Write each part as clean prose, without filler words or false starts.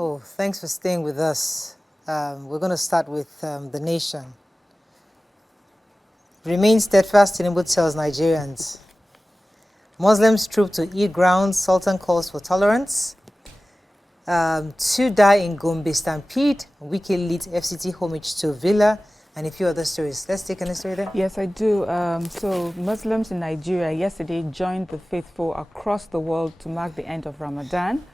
Oh, thanks for staying with us. We're going to start with the nation. Remain steadfast, Tinubu tells Nigerians. Muslims troop to Eid grounds, Sultan calls for tolerance. 2 die in Gombe stampede. Wiki leads FCT homage to Villa, and a few other stories. Let's take a story there. Yes, I do. So Muslims in Nigeria yesterday joined the faithful across the world to mark the end of Ramadan.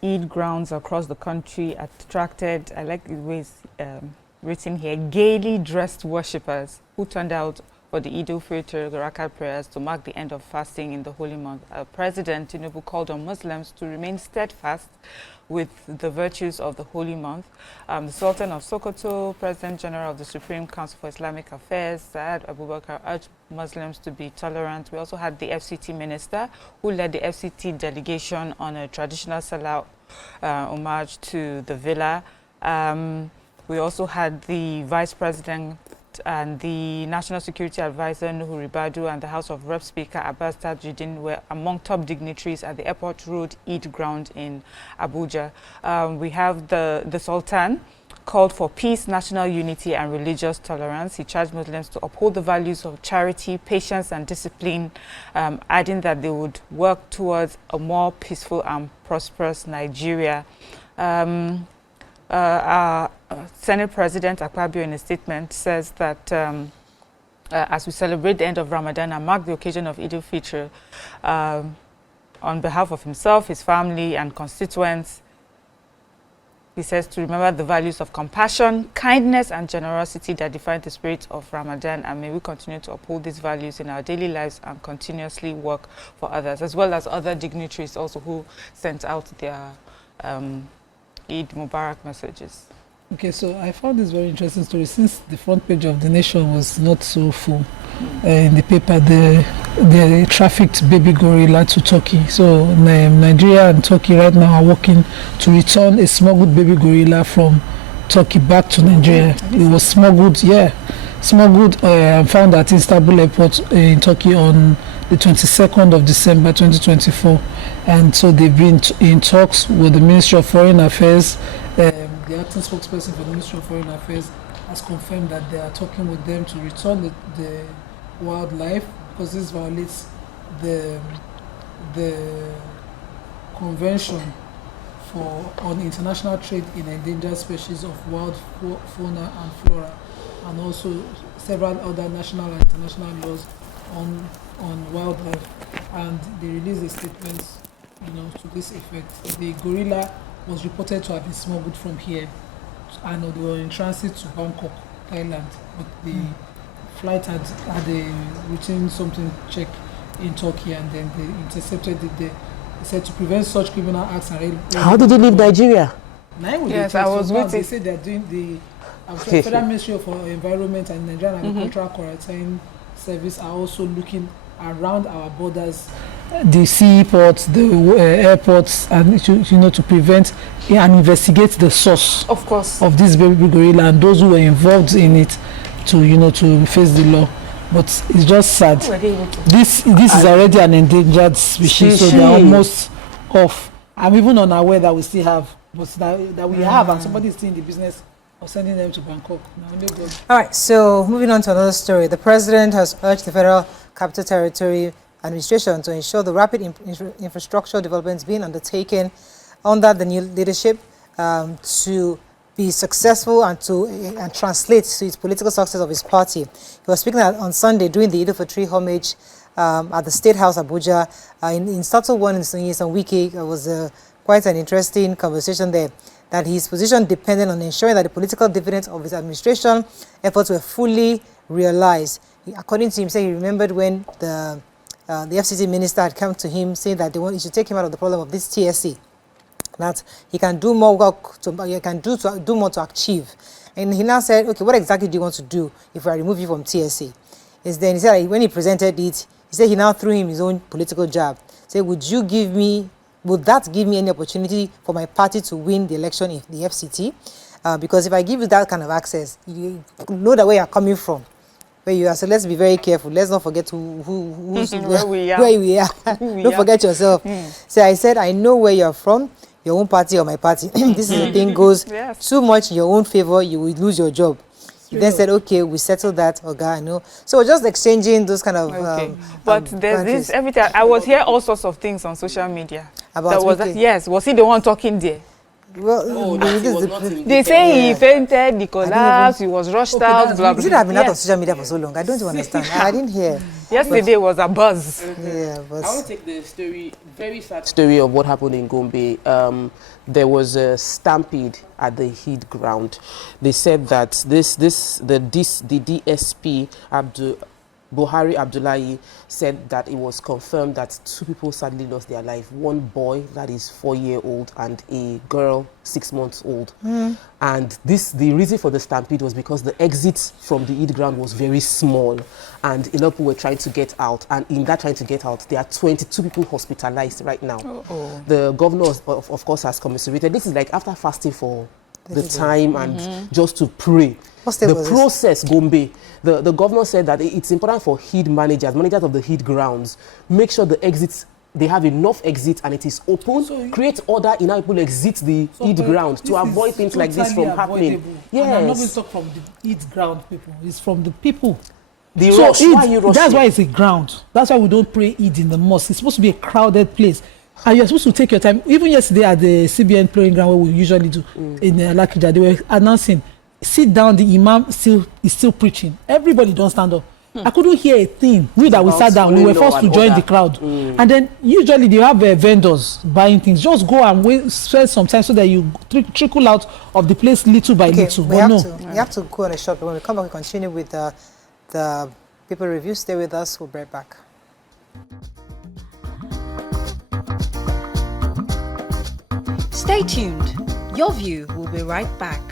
Eid grounds across the country attracted, I like the way it's written here, gaily dressed worshippers who turned out for the Eid al-Fitr, the Rakat prayers, to mark the end of fasting in the holy month. President Tinubu called on Muslims to remain steadfast with the virtues of the holy month. The Sultan of Sokoto, President General of the Supreme Council for Islamic Affairs, Saad Abubakar, urged Muslims to be tolerant. We also had the FCT minister who led the FCT delegation on a traditional Salah homage to the villa. We also had the Vice President and the National Security Advisor Nuhu Ribadu and the House of Rep Speaker Abbas Tajuddin were among top dignitaries at the Airport Road Eid ground in Abuja. We have the Sultan called for peace, national unity and religious tolerance. He charged Muslims to uphold the values of charity, patience and discipline, adding that they would work towards a more peaceful and prosperous Nigeria. Senate President Akpabio in a statement says that as we celebrate the end of Ramadan and mark the occasion of Eid al-Fitr, on behalf of himself, his family and constituents, he says to remember the values of compassion, kindness and generosity that define the spirit of Ramadan, and may we continue to uphold these values in our daily lives and continuously work for others, as well as other dignitaries also who sent out their Eid Mubarak messages. Okay, so I found this very interesting story. Since the front page of the Nation was not so full in the paper, they trafficked baby gorilla to Turkey. So Nigeria and Turkey right now are working to return a smuggled baby gorilla from Turkey back to Nigeria. It was smuggled, smuggled and found at Istanbul Airport in Turkey on the 22nd of December 2024. And so they've been in talks with the Ministry of Foreign Affairs. The acting spokesperson for the Ministry of Foreign Affairs has confirmed that they are talking with them to return the wildlife, because this violates the Convention on International Trade in Endangered Species of Wild Fauna and Flora, and also several other national and international laws on wildlife. And they released a statement, to this effect. The gorilla was reported to have been smuggled from here, and they were in transit to Bangkok, Thailand, but the flight had a routine something check in Turkey, and then they intercepted it there. They said to prevent such criminal acts. How did they leave Nigeria? Yes, I was with They said they're doing the Federal Ministry of Environment and Nigerian Agricultural Quarantine Service are also looking around our borders, the seaports, the airports, and to prevent and investigate the source, of course, of this baby gorilla and those who were involved in it to face the law. But it's just sad. This is already an endangered species, so they're almost off. I'm even unaware that we still have, but that we have, and somebody is still in the business of sending them to Bangkok. All right, so moving on to another story. The president has urged the Federal Capital Territory Administration to ensure the rapid infrastructure developments being undertaken under the new leadership to be successful and translate to its political success of his party. He was speaking on Sunday during the Eid al-Fitr homage at the State House, Abuja. In Startle One in some Wiki, it was quite an interesting conversation there, that his position depended on ensuring that the political dividends of his administration efforts were fully realized. According to him, he remembered when the FCT minister had come to him saying that he should take him out of the problem of this TSC, that he can do more work, do more to achieve. And he now said, okay, what exactly do you want to do if I remove you from TSC? Then he said, when he presented it, he said he now threw him his own political jab. He said, would that give me any opportunity for my party to win the election in the FCT? Because if I give you that kind of access, you know where you're coming from, where you are. So let's be very careful. Let's not forget where we are. Don't forget yourself. So I said, I know where you're from. your own party or my party. This is the thing goes too much in your own favor, you will lose your job. You then said, okay, we settled that, I know. So we're just exchanging those kind of. But there's this everything. I was hearing all sorts of things on social media. About was he the one talking there? Well, they say he fainted, he collapsed, he was rushed out, blah, blah. You have been out of social media for so long. I don't understand. I didn't hear. Yesterday was a buzz. Yeah, but I want to take the story, very sad story of what happened in Gombe. There was a stampede at the Heed ground. They said that the DSP Buhari Abdullahi said that it was confirmed that 2 people sadly lost their life. One boy that is 4-year-old and a girl 6 months old. And the reason for the stampede was because the exit from the Eid ground was very small and a lot of people were trying to get out. And in that trying to get out, there are 22 people hospitalized right now. The governor, of course, has commiserated. This is like after fasting for the time and just to pray. The process, Gombe, the governor said that it's important for Heed managers of the Heed grounds, make sure the exits, they have enough exits and it is open, so create order in how people exit the Heed ground to avoid things like this from happening. Yes. And I'm not going to talk from the Heed ground people, it's from the people. That's why it's a ground. That's why we don't pray Eid in the mosque. It's supposed to be a crowded place. And you're supposed to take your time. Even yesterday at the CBN playing ground where we usually do in Lakija, they were announcing, sit down, the imam is still preaching. Everybody don't stand up. I couldn't hear a thing. We sat down, we were forced to join the crowd. And then usually they have vendors buying things. Just go and spend some time so that you trickle out of the place little by little. We have to go on a short break. When we come back, we continue with the people review. Stay with us. We'll be right back. Stay tuned. Your View will be right back.